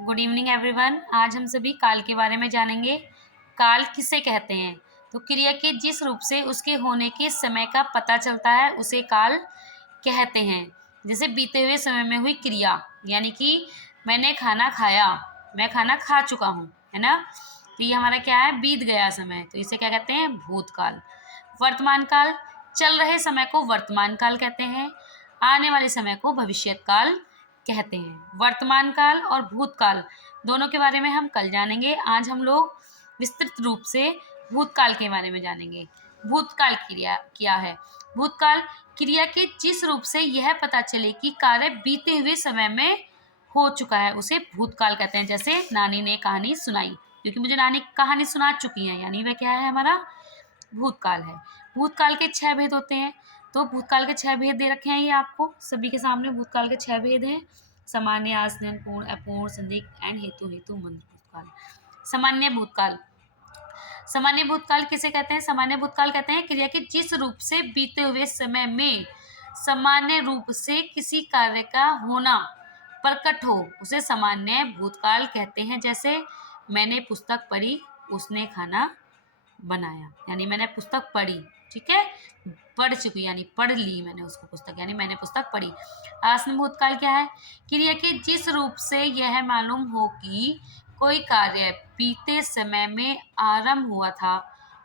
Good evening everyone. आज हम सभी काल के बारे में जानेंगे। काल किसे कहते हैं? तो क्रिया के जिस रूप से उसके होने के समय का पता चलता है उसे काल कहते हैं। जैसे बीते हुए समय में हुई क्रिया, यानी कि मैंने खाना खाया, मैं खाना खा चुका हूँ, है ना। तो ये हमारा क्या है? बीत गया समय, तो इसे क्या कहते हैं? भूतकाल। वर्तमान काल, चल रहे समय को वर्तमान काल कहते हैं। आने वाले समय को भविष्यत काल कहते हैं। वर्तमान काल और भूतकाल दोनों के बारे में हम कल जानेंगे। आज हम लोग विस्तृत रूप से भूतकाल के बारे में जानेंगे। भूतकाल क्रिया क्या है? भूतकाल क्रिया के जिस रूप से यह पता चले कि कार्य बीते हुए समय में हो चुका है उसे भूतकाल कहते हैं। जैसे नानी ने कहानी सुनाई, क्योंकि मुझे नानी कहानी सुना चुकी है, यानी वह क्या है? हमारा भूतकाल है। भूतकाल के 6 भेद होते हैं। तो भूतकाल के 6 भेद दे रखे हैं, ये आपको सभी के सामने। भूतकाल के 6 भेद हैं: सामान्य, आसन्न, पूर्ण, अपूर्ण, संदिग्ध एंड हेतु मंद भूतकाल। सामान्य भूतकाल। सामान्य भूतकाल किसे कहते हैं? सामान्य भूतकाल कहते हैं क्रिया के जिस रूप से बीते हुए समय में सामान्य रूप से किसी कार्य का होना प्रकट हो उसे सामान्य भूतकाल कहते हैं। जैसे मैंने पुस्तक पढ़ी, उसने खाना बनाया, यानी मैंने पुस्तक पढ़ी, ठीक है, पढ़ चुकी, यानी पढ़ ली मैंने उसको पुस्तक, यानी मैंने पुस्तक पढ़ी। आसन्न भूतकाल क्या है? क्रिया के जिस रूप से यह मालूम हो कि कोई कार्य बीते समय में आरंभ हुआ था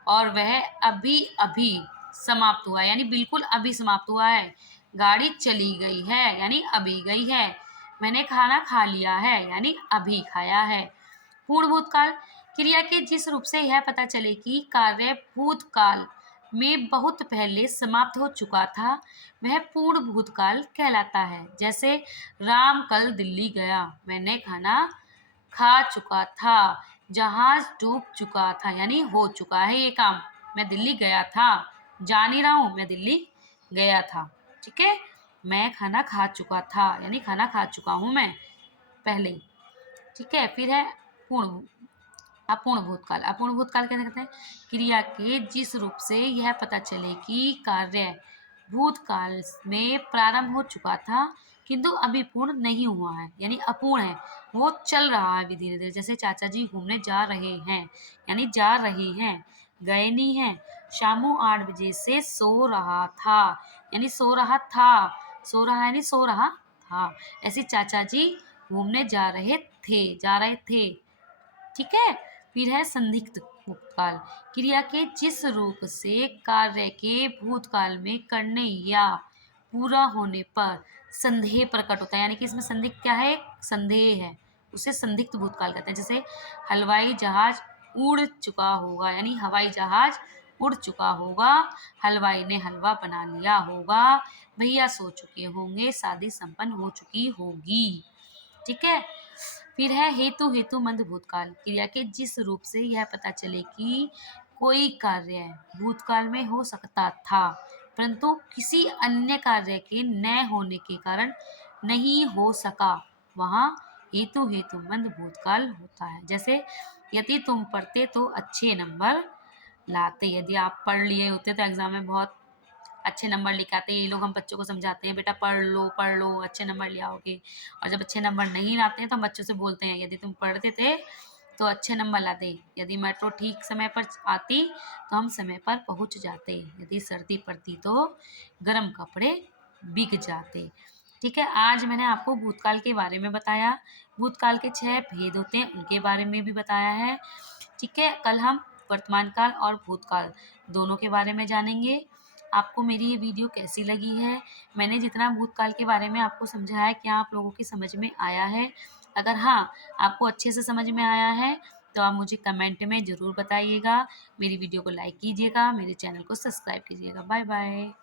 और वह अभी अभी समाप्त हुआ, यानी बिल्कुल अभी समाप्त हुआ है। गाड़ी चली गई है, यानी अभी गई है। मैंने खाना खा लिया है, यानी अभी खाया है। पूर्ण भूतकाल, क्रिया के जिस रूप से यह पता चले कि कार्य भूतकाल में बहुत पहले समाप्त हो चुका था वह पूर्ण भूतकाल कहलाता है। जैसे राम कल दिल्ली गया, मैंने खाना खा चुका था, जहाज डूब चुका था, यानी हो चुका है ये काम। मैं दिल्ली गया था, जा नहीं रहा हूँ, मैं दिल्ली गया था, ठीक है। मैं खाना खा चुका था, यानी खाना खा चुका हूँ मैं पहले ही, ठीक है। फिर है पूर्ण अपूर्ण भूतकाल। अपूर्ण भूतकाल क्या कहते हैं? क्रिया के जिस रूप से यह पता चले कि कार्य भूतकाल में प्रारंभ हो चुका था किंतु अभी पूर्ण नहीं हुआ है, यानी अपूर्ण है, वो चल रहा है अभी धीरे धीरे। जैसे चाचा जी घूमने जा रहे हैं, यानी जा रहे हैं, गए नहीं हैं। शामू 8 बजे से सो रहा था, यानी सो रहा था, सो रहा है यानी सो रहा था। ऐसे चाचा जी घूमने जा रहे थे, ठीक है। फिर है संदिग्ध भूतकाल। क्रिया के जिस रूप से कार्य के भूतकाल में करने या पूरा होने पर संदेह प्रकट होता है, यानी कि इसमें संदिग्ध क्या है? संदेह है, उसे संदिग्ध भूतकाल कहते हैं। जैसे हलवाई जहाज उड़ चुका होगा, यानी हवाई जहाज उड़ चुका होगा, हलवाई ने हलवा बना लिया होगा, भैया सो चुके होंगे, शादी संपन्न हो चुकी होगी, ठीक है। फिर है हेतु मंद भूतकाल। क्रिया के जिस रूप से यह पता चले कि कोई कार्य भूतकाल में हो सकता था परंतु किसी अन्य कार्य के न होने के कारण नहीं हो सका, वहाँ हेतु मंद भूतकाल होता है। जैसे यदि तुम पढ़ते तो अच्छे नंबर लाते, यदि आप पढ़ लिए होते तो एग्जाम में बहुत अच्छे नंबर लेके आते हैं। ये लोग हम बच्चों को समझाते हैं, बेटा पढ़ लो अच्छे नंबर ले आओगे। और जब अच्छे नंबर नहीं लाते हैं तो हम बच्चों से बोलते हैं यदि तुम पढ़ते थे तो अच्छे नंबर लाते, यदि मेट्रो ठीक समय पर आती तो हम समय पर पहुंच जाते, यदि सर्दी पड़ती तो गर्म कपड़े बिक जाते, ठीक है। आज मैंने आपको भूतकाल के बारे में बताया। भूतकाल के 6 भेद होते हैं उनके बारे में भी बताया है, ठीक है। कल हम वर्तमान काल और भूतकाल दोनों के बारे में जानेंगे। आपको मेरी ये वीडियो कैसी लगी है? मैंने जितना भूतकाल के बारे में आपको समझाया, क्या आप लोगों की समझ में आया है? अगर हाँ, आपको अच्छे से समझ में आया है तो आप मुझे कमेंट में ज़रूर बताइएगा। मेरी वीडियो को लाइक कीजिएगा, मेरे चैनल को सब्सक्राइब कीजिएगा। Bye bye.